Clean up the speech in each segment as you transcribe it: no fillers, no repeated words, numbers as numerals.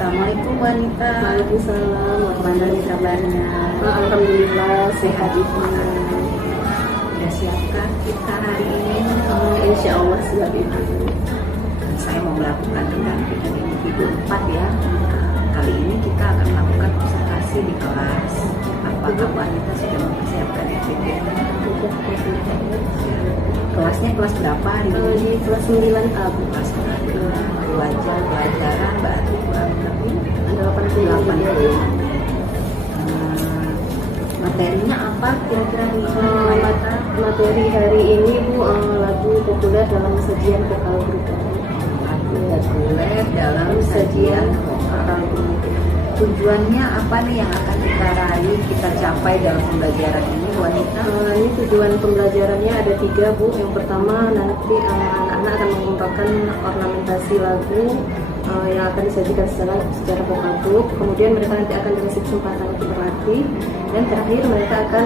Assalamualaikum Bu Anita. Waalaikumsalam. Bagaimana kabarnya? Alhamdulillah sehat Ibu. Sudah siapkah kita hari ini? Insya Allah siap Ibu. Saya mau melakukan pendampingan individu 4 ya. Kali ini kita akan melakukan observasi di kelas. Apakah Bu Anita sudah mempersiapkan individu? Kelasnya kelas berapa hari ini? Di kelas 9A Bu. Kelas 9. Pelajaran baru Ada 88. Materinya apa kira-kira nih? Materi hari ini Bu lagu populer dalam sajian vokal grup. Lagu populer dalam sajian vokal grup. Tujuannya apa nih yang akan kita raih, kita capai dalam pembelajaran ini, Bu Anita? Ini tujuan pembelajarannya ada 3 Bu. Yang pertama nanti anak-anak akan mengembangkan ornamentasi lagu yang akan disajikan secara vokal grup. Kemudian mereka nanti akan dikasih kesempatan untuk berlatih. Dan terakhir mereka akan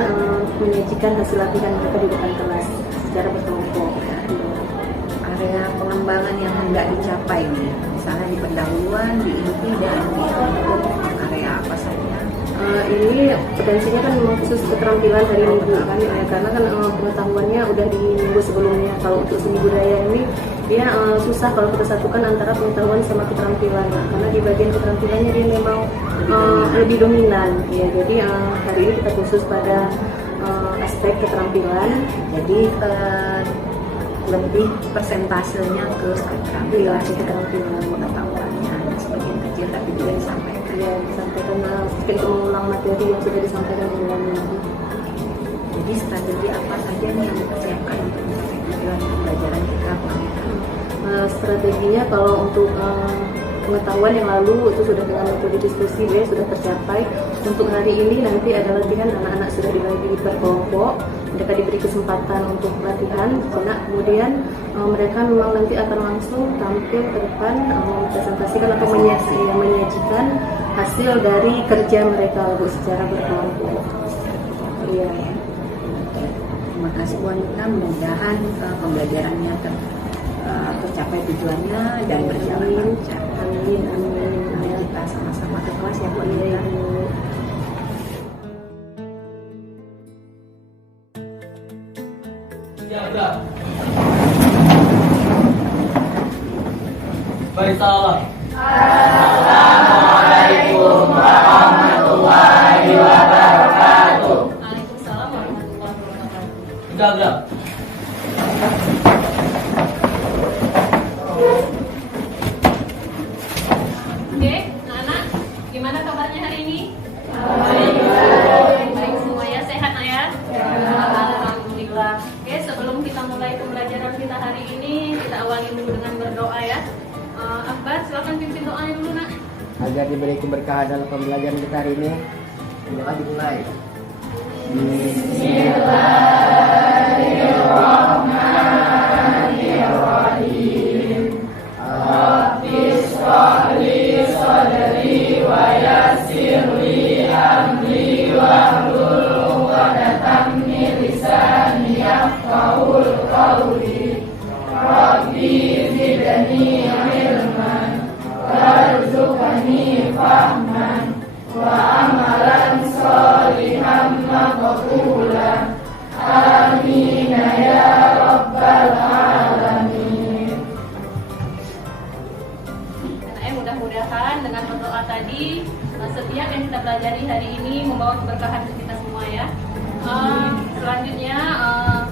menyajikan hasil latihan mereka di depan kelas secara berkelompok. Area pengembangan yang hendak dicapai nih, misalnya di pendahuluan, di inti, dan di akhir, area apa saja? Ini potensinya kan memang khusus keterampilan hari minggu kan ya, karena kan pengetahuannya udah di minggu sebelumnya. Kalau untuk seni budaya ini dia susah kalau kita satukan antara pengetahuan sama keterampilan, karena di bagian keterampilannya dia memang lebih dominan ya. Jadi hari ini kita khusus pada aspek keterampilan. Jadi lebih persentasenya ke keterampilan, pengetahuannya hanya sebagian kecil tapi juga disampaikan. Ya, disampaikan sedikit mengulang materi yang sudah disampaikan di dalam minggu. Jadi strategi apa saja nih yang dipersiapkan untuk mencapai tujuan pembelajaran kita, Bu Anita? Strateginya kalau untuk pengetahuan yang lalu itu sudah dengan metode diskusi dia sudah tercapai. Untuk hari ini nanti ada latihan, anak-anak sudah dibagi per kelompok, mereka diberi kesempatan untuk latihan. Nah, kemudian mereka memang nanti akan langsung tampil ke depan mempresentasikan atau menyajikan hasil dari kerja mereka Bu secara berkelompok. Iya. Terima kasih Bu Anita, mudah-mudahan pembelajarannya tercapai tujuannya dan berjalan lancar. Amin, amin. Kita sama-sama ke kelas ya Bu Anita. Baik, salam. Assalamualaikum warahmatullahi wabarakatuh. Waalaikumsalam warahmatullahi wabarakatuh. Jaga. Oke, anak-anak, gimana kabarnya hari ini? Baik semua ya, sehat nak ya? Alhamdulillah. Oke, sebelum kita mulai pembelajaran kita hari ini, kita awali dulu dengan berdoa ya. Akbar, silakan pimpin doanya dulu nak. Agar diberi keberkahan dalam pembelajaran kita hari ini. Doa dimulai. Bismillahirrahmanirrahim. Rabbis shrah li sadri wa yassir li amri wahlul 'uqdatam min lisani yafqahul qawli. Rabbi zidni ilman warzuqni fahman wa amalan sholihan maqbulan. Amin ya rabbal alamin. Mudah-mudahan dengan berdoa tadi setiap yang kita pelajari hari ini membawa keberkahan untuk kita semua ya. Selanjutnya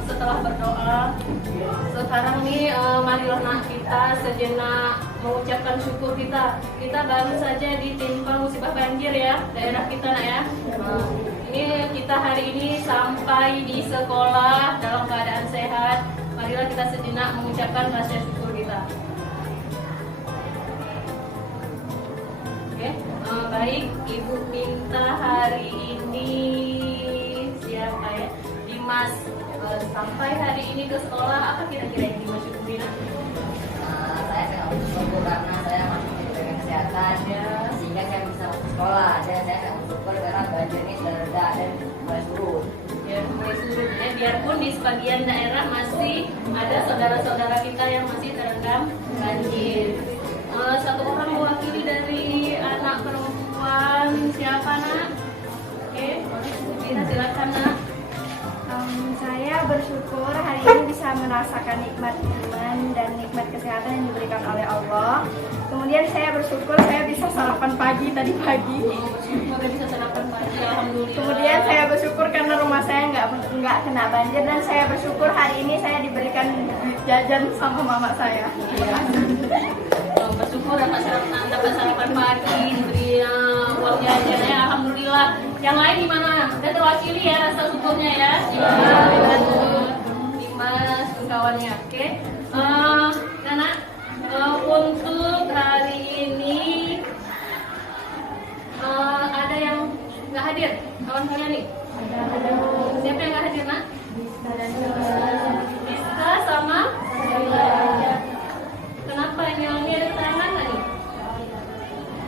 setelah berdoa, sekarang nih marilah nak kita sejenak mengucapkan syukur kita. Kita baru saja ditimpa musibah banjir ya daerah kita nak ya. Ini kita hari ini sampai di sekolah dalam keadaan sehat. Marilah kita sejenak mengucapkan rasa syukur kita. Oke, baik, Ibu minta hari ini siapa ya? Dimas sampai hari ini ke sekolah, apa kira-kira yang Dimas syukuri? Saya bersyukur karena saya sebagian daerah masih ada saudara-saudara kita yang masih terendam banjir. Satu orang mewakili dari anak perempuan, siapa nak? Oke, silakan nak. Saya bersyukur hari ini bisa merasakan nikmat iman dan nikmat kesehatan yang diberikan oleh Allah. Kemudian saya bersyukur saya bisa sarapan pagi tadi pagi. Semoga bisa sarapan pagi, alhamdulillah. Kemudian saya bersyukur karena rumah saya nggak kena banjir, dan saya bersyukur hari ini saya diberikan jajan sama mama saya. Bersyukur dapat sarapan pagi, diberi uang jajan ya, alhamdulillah. Yang lain gimana? Udah terwakili ya rasa syukurnya ya? Iya. Dimas, kawannya, oke? Nana, untuk hari ini ada yang nggak hadir, kawan kalian nih? Siapa yang nggak hadir, nak? Bisa sama? Kenapa ini ada tangan nggak nih?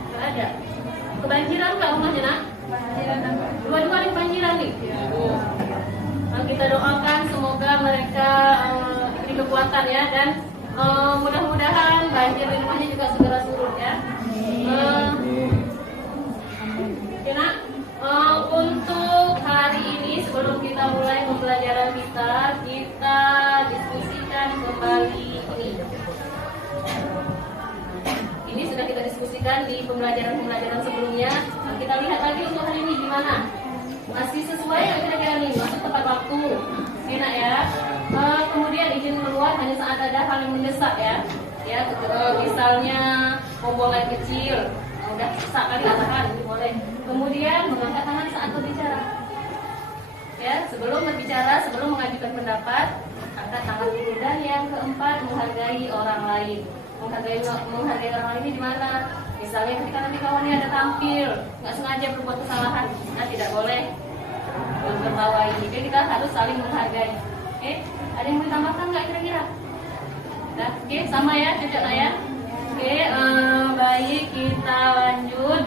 Nggak ada. Kebanjiran nggak rumahnya, nak? Dua-dua nih kebanjiran nih. Kita doakan semoga mereka diberi kekuatan ya, dan mudah-mudahan banjir di rumahnya juga segera surut ya. Oke, nak. Untuk hari ini sebelum kita mulai pembelajaran kita diskusikan kembali ini. Ini sudah kita diskusikan di pembelajaran sebelumnya. Nah, kita lihat lagi untuk hari ini gimana. Masih sesuai nggak kira-kira nih? Masuk tepat waktu. Enak ya. Kemudian izin keluar hanya saat ada hal yang mendesak ya. Ya, misalnya buang air kecil. Udah sesak kali tahan, boleh. Kemudian mengangkat tangan saat berbicara. Ya, sebelum berbicara, sebelum mengajukan pendapat, angkat tangan dulu. Dan yang keempat, menghargai orang lain. Menghargai orang lain ini di mana? Misalnya ketika nanti kawannya ada tampil, nggak sengaja berbuat kesalahan, nah tidak boleh tertawai. Jadi kita harus saling menghargai. Oke, ada yang mau ditambahkan nggak kira-kira? Nah, oke, sama ya, cocok lah ya. Oke, baik, kita lanjut.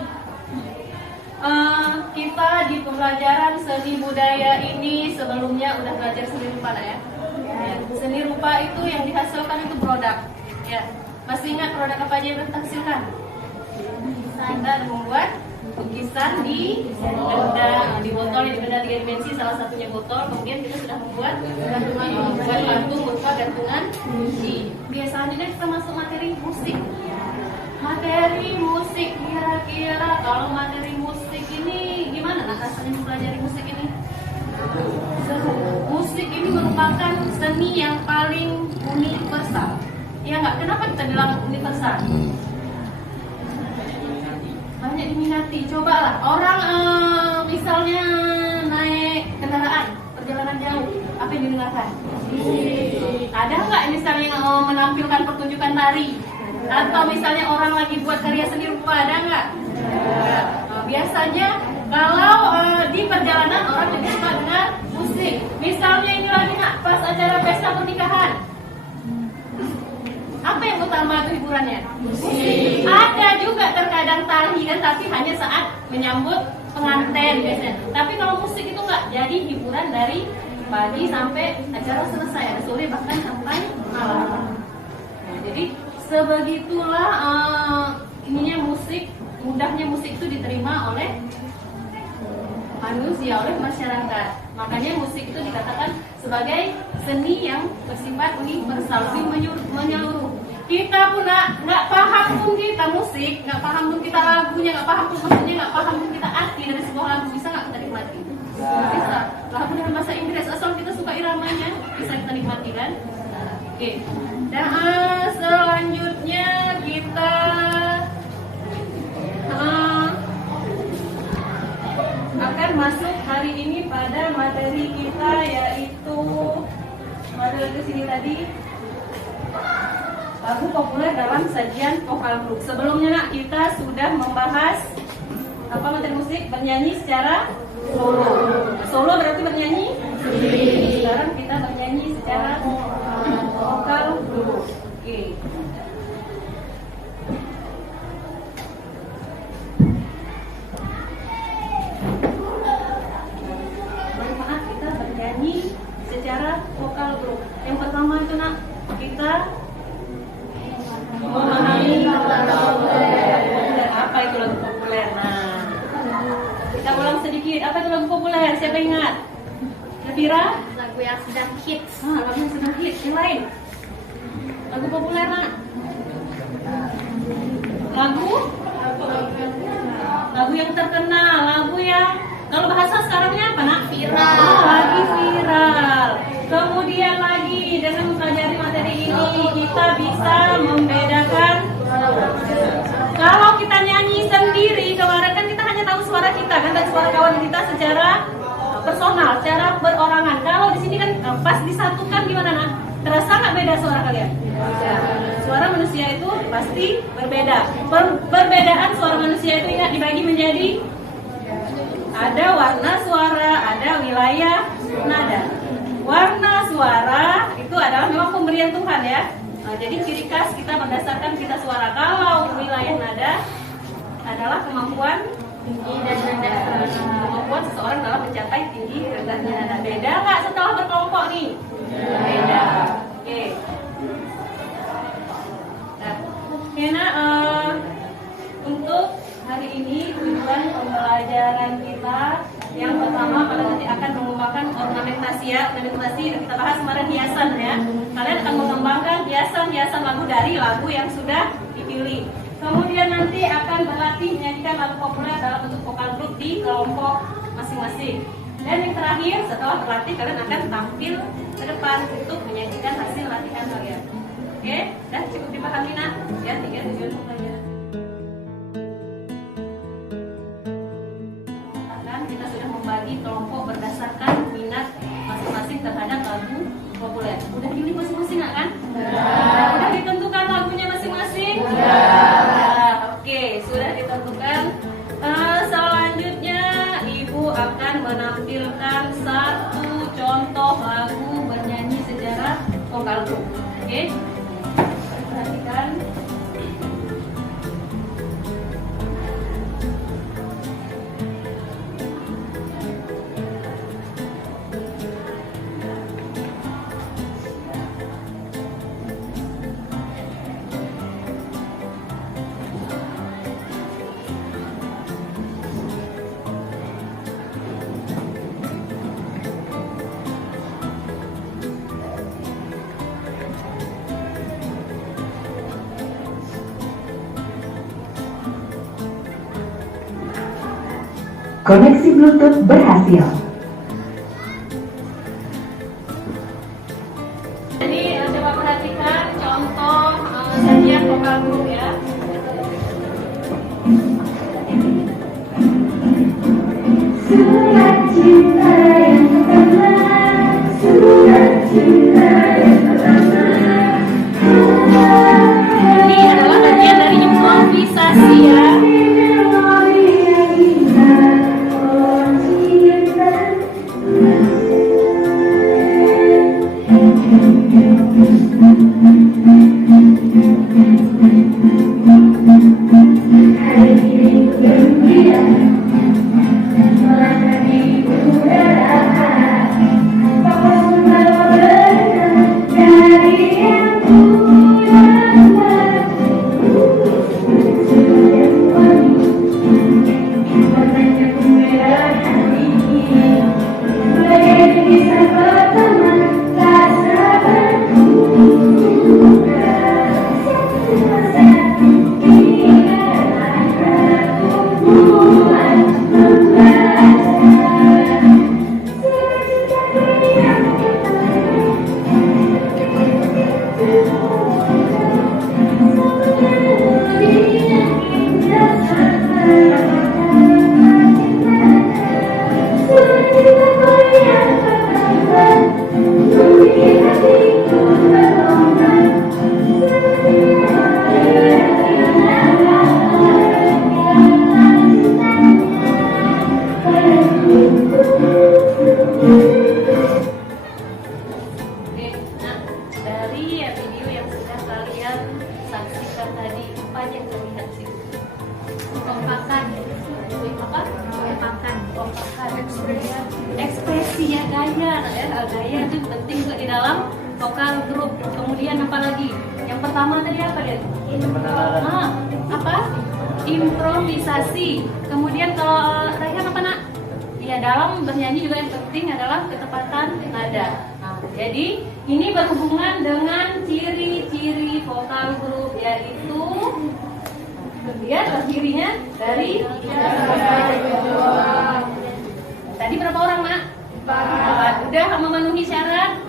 Kita di pembelajaran seni budaya ini sebelumnya udah belajar seni rupa ya. Seni rupa itu yang dihasilkan itu produk. Ya, masih ingat produk apa aja yang kita hasilkan? Kita membuat lukisan di benda, di botol, di benda 3 dimensi, salah satunya botol. Kemudian kita sudah membuat gantung berupa gantungan kunci. Biasanya kita masuk materi musik. Materi musik, kira-kira kalau materi musik ini gimana rasanya mempelajari musik ini? Musik ini merupakan seni yang paling universal. Ya nggak? Kenapa kita bilang universal? Banyak diminati. Cobalah orang misalnya naik kendaraan perjalanan jauh, apa yang didengarkan? Ada nggak misalnya menampilkan pertunjukan tari? Atau misalnya orang lagi buat karya seni rupa, ada nggak? Biasanya kalau di perjalanan orang juga suka dengar musik. Misalnya ini lagi nak pas acara pesta pernikahan. Apa yang utama itu hiburannya? Musik. Ada juga terkadang tari kan, tapi hanya saat menyambut pengantin biasanya. Tapi kalau musik itu enggak, jadi hiburan dari pagi sampai acara selesai, ada sore bahkan sampai malam. Nah, jadi sebegitulah ininya musik, mudahnya musik itu diterima oleh manusia, oleh masyarakat. Makanya musik itu dikatakan sebagai seni yang bersifat universal, menyeluruh. Kita pun nggak paham pun kita musik, nggak paham pun kita lagunya, nggak paham pun maksudnya, nggak paham pun kita arti dari sebuah lagu, bisa nggak kita nikmati? Bisa. Lagu dalam bahasa Inggris asal kita suka iramanya, bisa kita nikmati kan? Oke. Dan selanjutnya kita akan masuk hari ini pada materi kita, yaitu materi ke sini tadi, lagu populer dalam sajian vokal grup. Sebelumnya nak, kita sudah membahas apa materi musik? Bernyanyi secara solo. Solo berarti bernyanyi sendiri. Sekarang kita bernyanyi secara vokal grup. Oke. Maaf, kita bernyanyi secara vokal Apa itu lagu populer? Siapa ingat? Nafira? Lagu yang sedang hits. Lagu yang sedang hits. Yang lain? Lagu populer, nak? Lagu yang terkenal, lagu yang kalau bahasa sekarangnya apa, nak? Viral. Lagi viral. Kemudian lagi dengan mempelajari materi ini kita bisa membedakan. Kalau kita nyanyi sendiri, kemarin kan kita hanya tahu suara kita kan, dan suara kawan kita secara personal, secara berorangan. Kalau di sini kan pas disatukan gimana, nak? Terasa nggak beda suara kalian? Suara manusia itu pasti berbeda. Perbedaan suara manusia itu ingat dibagi menjadi ada warna suara, ada wilayah nada. Warna suara itu adalah memang pemberian Tuhan ya. Nah, jadi ciri khas kita berdasarkan kita suara. Kalau wilayah nada adalah kemampuan tinggi dan rendah, kemampuan seseorang dalam mencapai tinggi rendahnya nada. Beda nggak setelah berkelompok nih? Beda. Oke. Nah, untuk hari ini tujuan pembelajaran kita yang pertama pada nanti akan mengembangkan ornamentasi ya. Ornamentasi yang kita bahas kemarin hiasan ya. Kalian akan mengembangkan hiasan lagu dari lagu yang sudah dipilih. Kemudian nanti akan berlatih menyanyikan lagu populer dalam bentuk vokal grup di kelompok masing-masing. Dan yang terakhir setelah berlatih kalian akan tampil ke depan untuk menyajikan hasil latihan kalian. Oke, dah cukup dipahami nak? Ya, 3 tujuan pembelajaran. Kita sudah membagi kelompok berdasarkan minat masing-masing terhadap lagu populer. Udah pilih masing-masing nggak kan? Udah ditentukan lagunya masing-masing? Oke, sudah ditentukan. Selanjutnya Ibu akan menampilkan satu contoh lagu bernyanyi secara vokal grup. Oke, perhatikan. Koneksi Bluetooth berhasil. Jadi coba perhatikan contoh sajian vokal grup ya. Surat cinta yang pertama, surat cinta yang pertama. Ini adalah bagian dari improvisasi ya. Ekspresinya gaya, gaya itu penting juga di dalam vokal grup. Kemudian apa lagi? Yang pertama tadi apa dia? Apa? Improvisasi. Kemudian kalau Raihan apa nak? Ya, dalam bernyanyi juga yang penting adalah ketepatan nada. Nah, jadi ini berhubungan dengan ciri-ciri vokal grup, yaitu dia terdirinya dari tadi berapa orang, Mak? 4. Udah memenuhi syarat?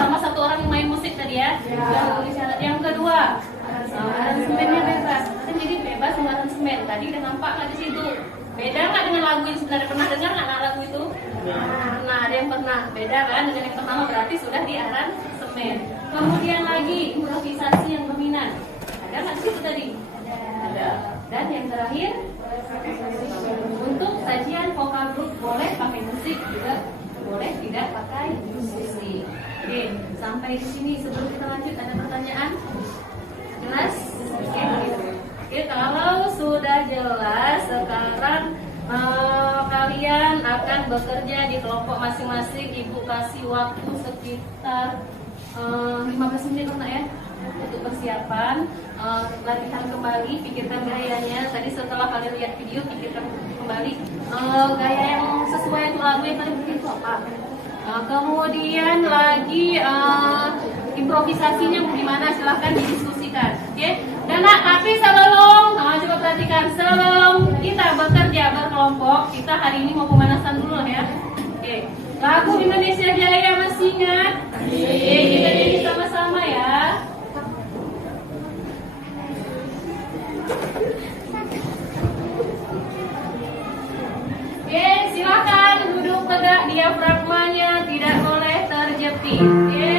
Sama satu orang yang main musik tadi ya? Sudah memenuhi syarat. Yang kedua, aransemennya bebas. Kan jadi bebas aransemen. Tadi udah nampak nggak di situ? Beda nggak dengan lagu yang sebenarnya? Pernah dengar nggak lagu itu? Nah, ada yang pernah. Beda kan dengan yang pertama, berarti sudah di aransemen. Kemudian lagi improvisasi yang dominan. Ada nggak di situ tadi? Ada. Dan yang terakhir, untuk sajian vokal grup boleh pakai musik juga, boleh tidak pakai musik. Oke, sampai di sini. Sebelum kita lanjut, ada pertanyaan? Jelas? Oke, kalau sudah jelas, sekarang kalian akan bekerja di kelompok masing-masing. Ibu kasih waktu sekitar 15 menit ya untuk persiapan. Latihan kembali, pikirkan gayanya. Tadi setelah kalian lihat video, pikirkan kembali gaya yang sesuai untuk lagu yang kalian bikin itu apa. Kemudian lagi improvisasinya bagaimana, silahkan didiskusikan. Oke? Dan tapi sebelum coba perhatikan, sebelum kita bekerja berkelompok, kita hari ini mau pemanasan dulu ya. Oke. Lagu Indonesia Jaya masih ingat? Oke, kita nyanyi sama-sama ya. Oke, silakan duduk tegak, diafragmanya tidak boleh terjepit. Oke.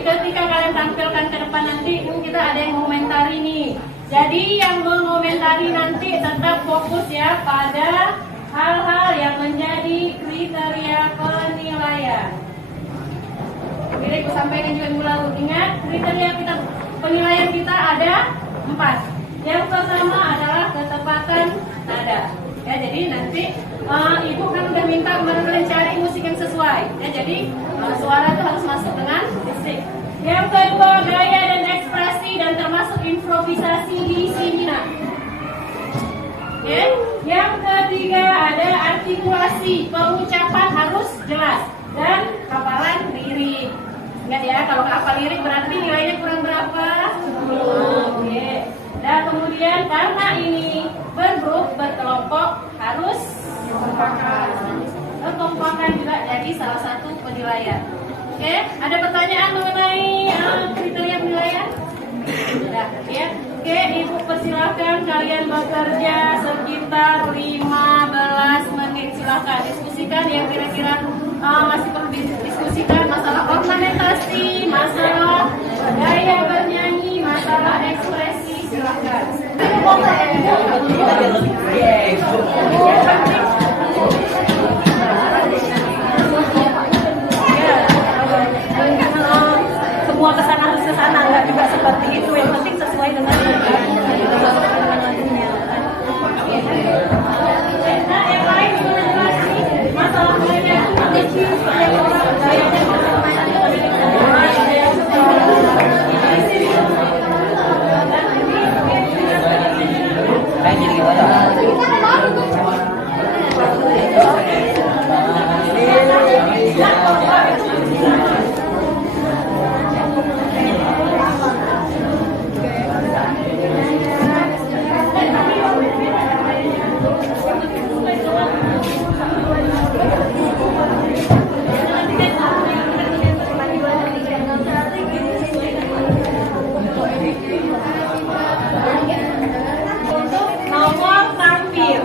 Ketika kalian tampilkan ke depan nanti, kita ada yang mengomentari nih. Jadi yang mengomentari nanti tetap fokus ya pada hal-hal yang menjadi kriteria penilaian. Jadi aku sampaikan juga minggu lalu. Ingat, kriteria kita penilaian kita ada 4. Yang pertama adalah ketepatan nada. Ya, jadi nanti ibu kan udah minta kemarin kalian cari musik yang sesuai. Ya, jadi suara itu harus masuk dengan musik. Yang kedua, gaya dan ekspresi dan termasuk improvisasi di sini. Oke. Yang ketiga ada artikulasi, pengucapan harus jelas dan hafalan lirik. Ingat ya, kalau nggak hafal lirik berarti nilainya kurang berapa? 10. Oke. Dan kemudian karena ini bergrup, berkelompok harus kekompakan juga jadi salah satu penilaian. Oke, ada pertanyaan mengenai kriteria penilaian? Sudah, ya. Oke, Ibu persilahkan kalian bekerja sekitar 5 silahkan diskusikan yang kira-kira masih perlu didiskusikan, masalah ornamentasi, masalah gaya bernyanyi, masalah ekspresi, silahkan. Semua kesana harus kesana, nggak juga seperti itu. Yang penting sesuai dengan lagunya. Nah, yang lain gimana lagi? Masalah gaya nomor tampil.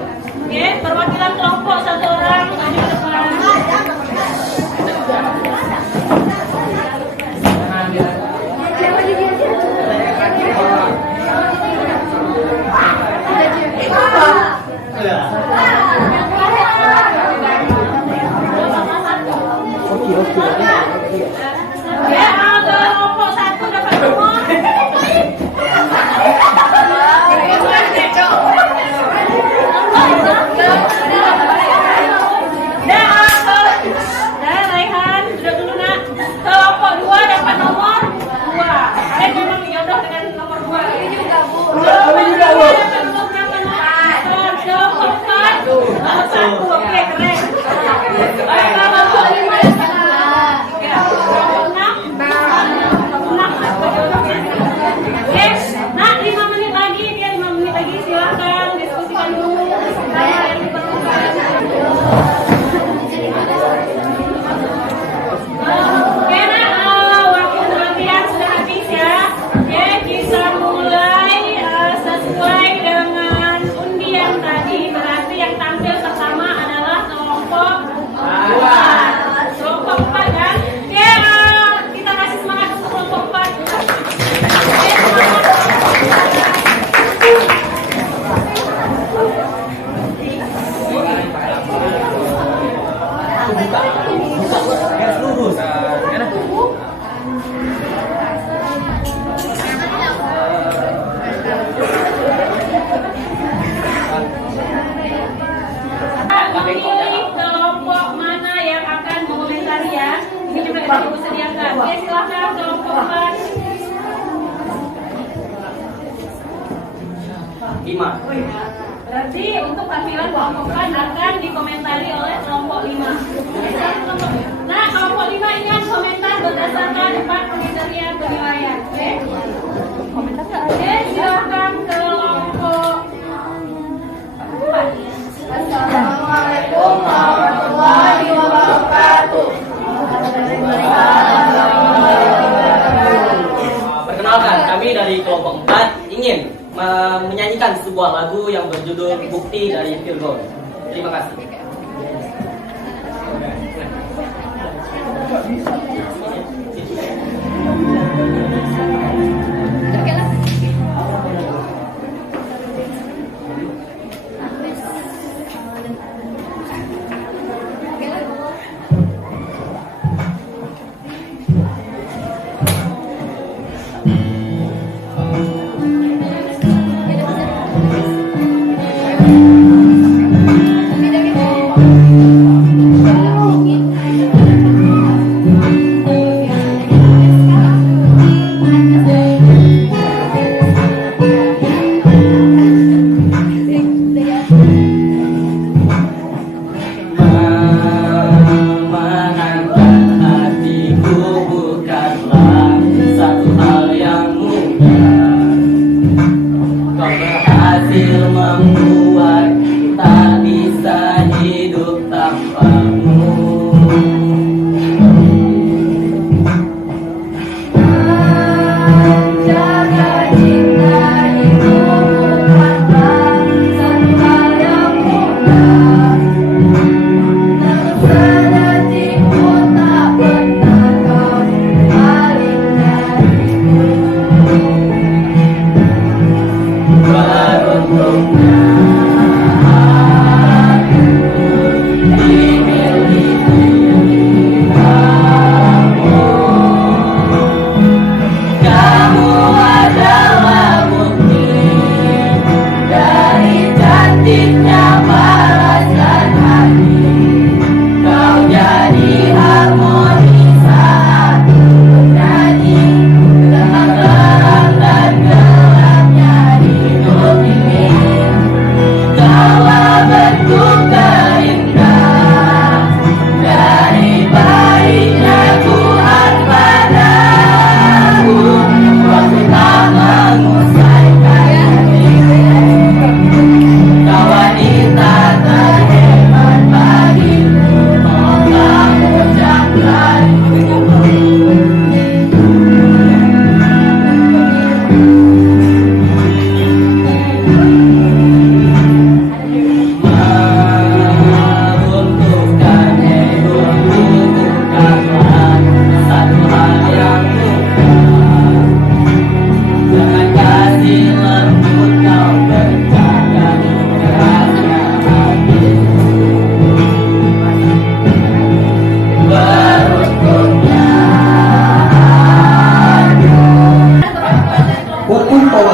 Oke, perwakilan kelompok satu orang maju ke depan. Ya, kelompok satu dapat nomor. Raihan, sudah dulu nak. Kelompok 2 dapat nomor 2. Kalian memang dijodoh dengan nomor 2. Ini juga Bu. Kelompok 3 dapat nomor berapa nak? Kelompok 4 nomor 1. Oke, keren. Kelompok 5 dapat 3. Kelompok 6. Oke, nak 5 menit lagi. Dia 5 menit lagi. Silakan diskusikan dulu. Apa yang diperlukan. Oke, waktu latihan sudah habis ya. Oke, bisa mulai sesuai dengan undian tadi. Berarti yang tampil pertama adalah kelompok 4. Kelompok 4 kan? Oke, kita kasih semangat untuk kelompok 4. Oke, semangat. Memilih kelompok mana yang akan mengomentari ya. Ini juga kita ibu sediakan. Oke, silakan kelompok 4. 5. Berarti untuk tampilan kelompok 4 akan dikomentari oleh kelompok 5. Nah, kelompok 5 ini kan komentar berdasarkan 4 kriteria penilaian. Oke? Oke, silakan kelompok 4. Assalamualaikum warahmatullahi wabarakatuh. Perkenalkan, kami dari kelompok 4 ingin menyanyikan sebuah lagu yang berjudul Bukti dari Virgo. Terima kasih. Thank you.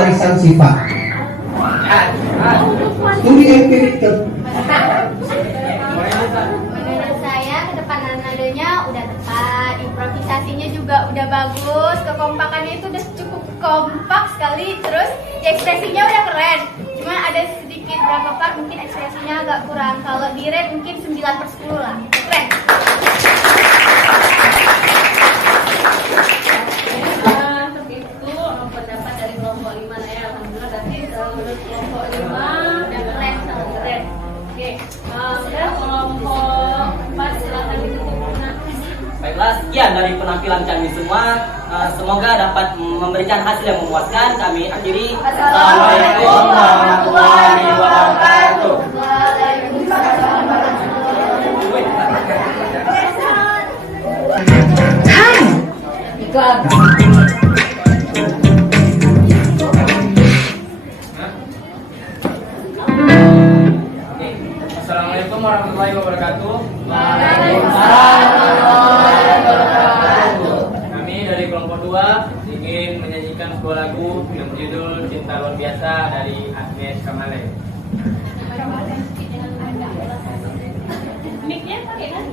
pewarisan sifat. Studi empirik Menurut saya kedepan nadanya udah tepat, improvisasinya juga udah bagus, kekompakannya itu udah cukup kompak sekali, terus ekspresinya udah keren. Cuma ada sedikit berapa part mungkin ekspresinya agak kurang. Kalau di rate mungkin 9/10 lah. Keren. Tapi itu pendapat dari kelompok 5 ya. Alhamdulillah berarti menurut kelompok 5 Udah keren. keren. Oke, kemudian kelompok 4 silakan ditutup. Baiklah, sekian dari penampilan kami semua. Semoga dapat memberikan hasil yang memuaskan. Kami akhiri. Assalamualaikum warahmatullahi wabarakatuh. Assalamualaikum warahmatullahi wabarakatuh. Kami dari kelompok 2 ingin menyanyikan sebuah lagu yang berjudul Cinta Luar Biasa dari Agnes Kamale. Mic-nya pakai kan?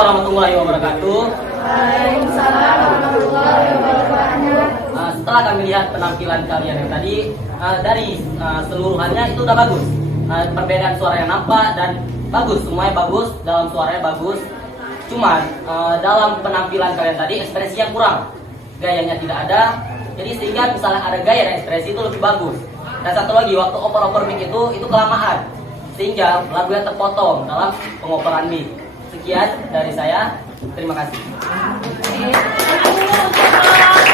warahmatullahi wabarakatuh. Setelah kami lihat penampilan kalian yang tadi, dari seluruhannya itu udah bagus. Perbedaan suara yang nampak dan bagus, semuanya bagus, dalam suaranya bagus. Cuman dalam penampilan kalian tadi ekspresinya kurang, gayanya tidak ada. Jadi sehingga misalnya ada gaya dan ekspresi itu lebih bagus. Dan satu lagi, waktu oper-oper mic itu kelamaan, sehingga lagunya terpotong dalam pengoperan mic. Sekian dari saya, terima kasih.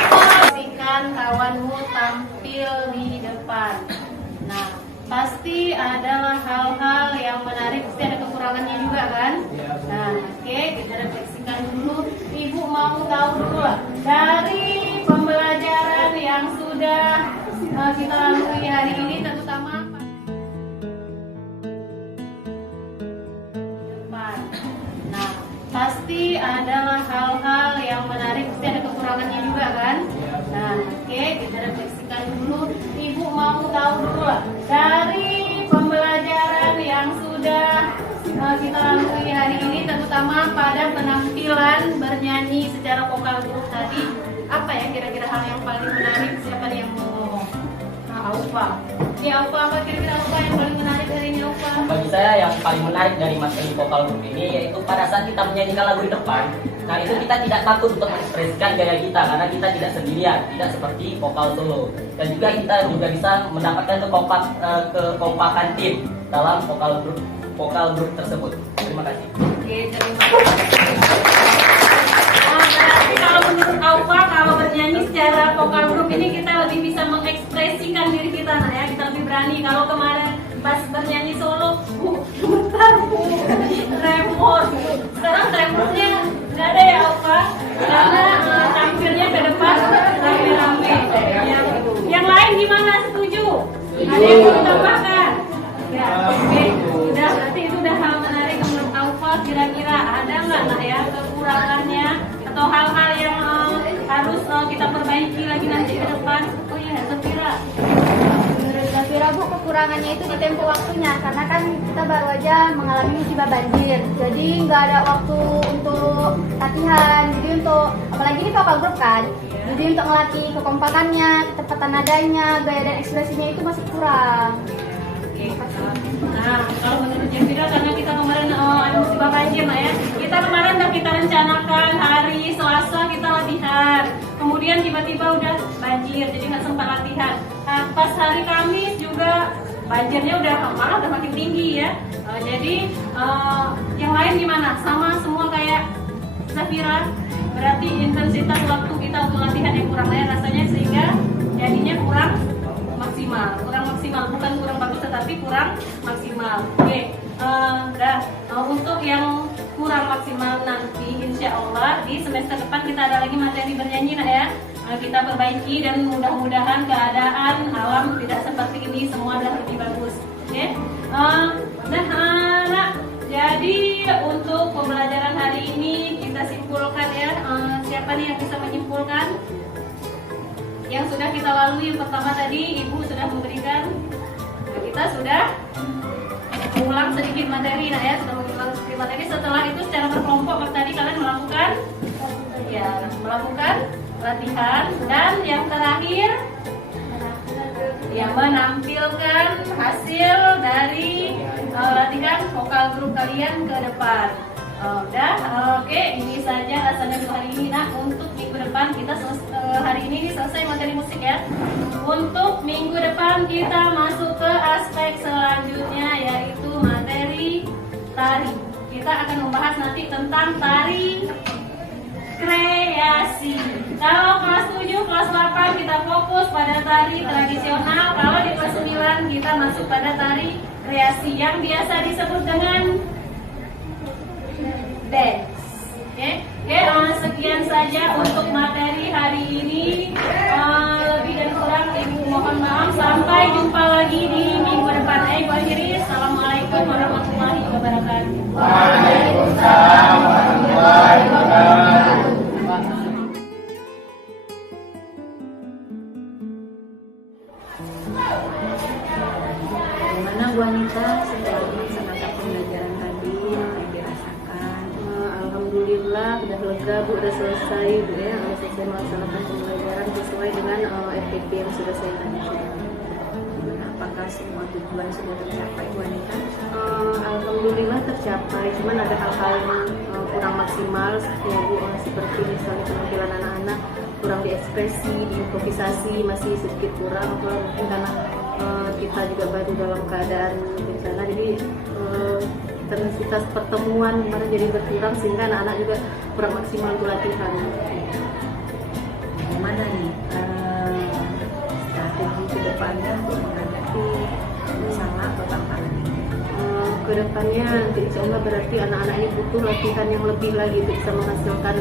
Pastikan kawanmu tampil di depan. Nah, pasti adalah hal-hal yang menarik, pasti ada kekurangannya juga kan? Nah, oke, kita refleksikan dulu. Nih, mau tahu dulu lah dari pembelajaran yang sudah kita lalui hari ini, terutama depan. Nah, pasti adalah hal-hal yang menarik, pasti ada kekurangannya juga kan? Nah, oke, kita refleksikan dulu. Ibu mau tahu dulu lah dari pembelajaran yang sudah kita lalui hari ini, terutama pada penampilan bernyanyi secara vokal grup tadi, apa ya kira-kira hal yang paling menarik? Siapa nih yang mau ngomong? Nah, Aufa. Ya, Aufa, apa kira-kira Aufa yang paling menarik dari ini, Aufa? Bagi saya yang paling menarik dari materi vokal grup ini yaitu pada saat kita menyanyikan lagu di depan, nah itu kita tidak takut untuk mengekspresikan gaya kita karena kita tidak sendirian, tidak seperti vokal solo. Dan juga kita juga bisa mendapatkan kekompakan tim dalam vokal grup tersebut. Terima kasih. Oke, terima kasih. Berarti kalau menurut Aufa, kalau bernyanyi secara vokal grup ini kita lebih bisa mengekspresikan diri kita, nah ya, kita lebih berani. Kalau kemarin pas bernyanyi solo, tremor. Sekarang tremornya nggak ada ya Aufa, karena tampilnya ke depan rame-rame. Yang lain gimana? Setuju? Ada yang mau tambahkan? Ya, oke. Udah, berarti itu udah hal menarik menurut Aufa. Kira-kira ada nggak lah ya kekurangannya atau hal-hal yang harus kita perbaiki lagi nanti ke depan? Oh iya, Safira. Menurut Zafira Bu, kekurangannya itu di tempo waktunya, karena kan kita baru aja mengalami musibah banjir, jadi nggak ada waktu untuk latihan. Jadi untuk, apalagi ini vokal grup kan, jadi untuk melatih kekompakannya, kecepatan nadanya, gaya dan ekspresinya itu masih kurang. Nah, kalau menurut Zafira, karena kita kemarin ada musibah banjir, nah ya, kita kemarin udah kita rencanakan hari Selasa kita latihan, kemudian tiba-tiba udah banjir, jadi nggak sempat latihan. Nah, pas hari Kamis juga banjirnya malah udah makin tinggi ya. Jadi yang lain gimana? Sama semua kayak Zafira? Berarti intensitas waktu kita untuk latihan yang kurang ya rasanya, sehingga jadinya kurang maksimal, bukan kurang bagus tetapi kurang maksimal. Oke, untuk yang kurang maksimal nanti insya Allah di semester depan kita ada lagi materi bernyanyi nah ya. Kita perbaiki dan mudah-mudahan keadaan alam tidak seperti ini, semua adalah lebih bagus. Oke, nah, jadi untuk pembelajaran hari ini kita simpulkan ya. Siapa nih yang bisa menyimpulkan yang sudah kita lalui? Yang pertama tadi Ibu sudah memberikan, kita sudah mengulang sedikit materi, nah ya, sudah mengulang sedikit materi. Setelah itu secara berkelompok tadi kalian melakukan latihan, dan yang terakhir menampilkan hasil dari latihan vokal grup kalian ke depan. Oke, ini saja rasanya untuk hari ini. Nah, untuk minggu depan kita hari ini selesai materi musik ya. Untuk minggu depan kita masuk ke aspek selanjutnya, yaitu materi tari. Kita akan membahas nanti tentang tari kreasi. Kalau kelas 7, kelas 8 kita fokus pada tari tradisional. Kalau di kelas 9 kita masuk pada tari kreasi yang biasa disebut dengan dance. Oke, sekian saja untuk materi hari ini. Lebih dan kurang Ibu mohon maaf. Sampai jumpa lagi di minggu depan. Ibu akhiri. Assalamualaikum warahmatullahi wabarakatuh. Waalaikumsalam warahmatullahi wabarakatuh. Bagaimana Bu Anita setelah melaksanakan pembelajaran tadi, yang dirasakan? Alhamdulillah udah lega Bu, udah selesai Bu ya, udah selesai melaksanakan pembelajaran sesuai dengan FPP yang sudah saya tadi. Apakah semua tujuan sudah tercapai Bu Anita? Alhamdulillah tercapai, cuman ada hal-hal yang kurang maksimal ya Bu, seperti misalnya penampilan anak-anak kurang diekspresi, diimprovisasi masih sedikit kurang, atau mungkin karena kita juga baru dalam keadaan bencana, jadi intensitas pertemuan kemarin jadi berkurang sehingga anak-anak juga kurang maksimal untuk latihan. Bagaimana nih strategi ke depannya untuk menghadapi masalah atau tantangan ini? kedepannya nanti insya Allah berarti anak-anak ini butuh latihan yang lebih lagi untuk bisa menghasilkan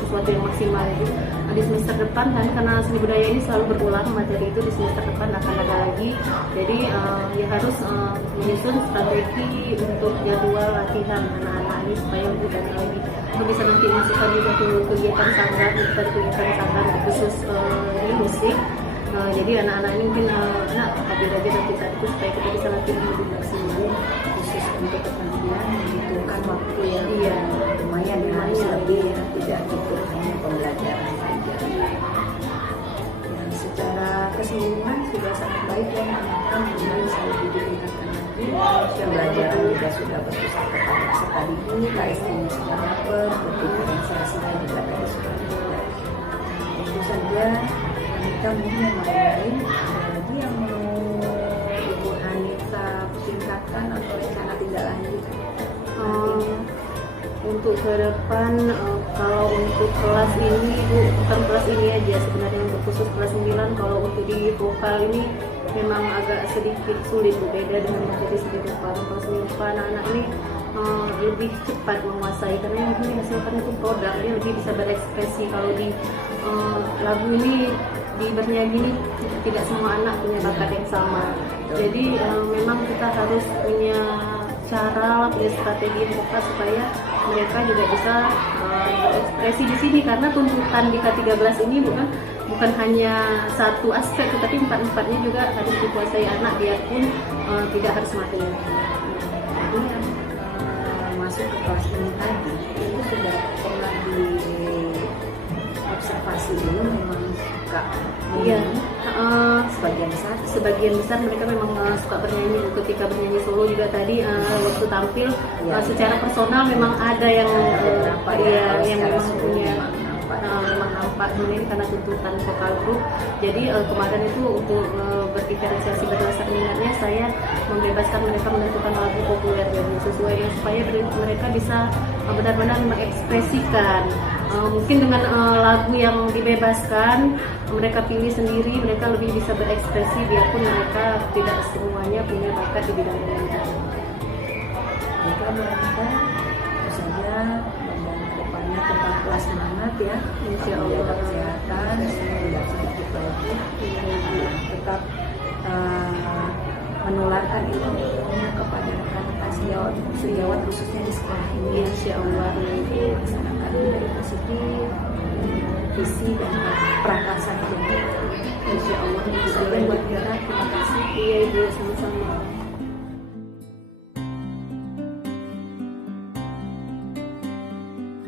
sesuatu yang maksimal itu. Di semester depan kan karena seni budaya ini selalu berulang materi itu, di semester depan akan ada lagi. Jadi ya harus menyusun strategi untuk jadwal latihan anak-anak ini supaya lebih banyak lagi. Untuk bisa nanti masukkan juga ke kegiatan sanggar, kita kegiatan sanggar khusus ini musik. Jadi anak-anak ini mungkin anak hadir-hadir nanti saat itu supaya kita bisa latihan lebih maksimal Khusus untuk keterampilan membutuhkan waktu yang Iya. lumayan harus lebih ya, tidak cukup hanya pembelajaran saja. Yang secara keseluruhan sudah sangat baik ya, anak-anak kemudian bisa lebih ditingkatkan lagi. Pembelajaran juga sudah berpusat kepada sekaligus, KST-nya sudah dapat, diferensiasinya juga tadi sudah dapat. Tentu saja kita mungkin yang lain, ada lagi yang mau Ibu Anita tingkatkan atau rencana tindak lanjut? Untuk ke depan kalau untuk kelas ini bukan kelas ini aja sebenarnya, untuk khusus kelas 9 kalau untuk di vokal ini memang agak sedikit sulit berbeda dengan materi seni rupa. Kalau seni rupa anak-anak ini lebih cepat menguasai karena yang dihasilkan itu produk, dia lebih bisa berekspresi. Kalau di lagu ini di bernyanyi ini tidak semua anak punya bakat yang sama. Jadi memang kita harus punya cara, punya strategi yang tepat supaya mereka juga bisa berekspresi di sini, karena tuntutan di K13 ini bukan hanya satu aspek tetapi empat-empatnya juga harus dikuasai anak biarpun tidak harus materi. Jadi yang masuk ke kelas ini tadi itu sudah pernah diobservasi dulu memang suka Iya. Sebagian besar mereka memang suka bernyanyi. Ketika bernyanyi solo juga tadi waktu tampil secara personal memang ada yang yang memang punya memang nampak ini karena tuntutan vokal grup. Jadi kemarin itu untuk berdiferensiasi berdasarkan minatnya, saya membebaskan mereka menentukan lagu populer yang sesuai supaya mereka bisa benar-benar mengekspresikan. Mungkin dengan lagu yang dibebaskan mereka pilih sendiri, mereka lebih bisa berekspresi biarpun mereka tidak semuanya punya bakat di bidang penyanyian. Mereka berangkat terus saja dan kedepannya tentang kelas semangat ya, insya Allah kesehatan tidak sedikit lagi tetap menularkan ilmunya kepada rekan-rekan sejawat khususnya di sekolah ini. Insya Allah Melaksanakan dari positif, visi dan prakarsa yang insya Allah itu saja buat kita. Terima kasih. Iya Ibu.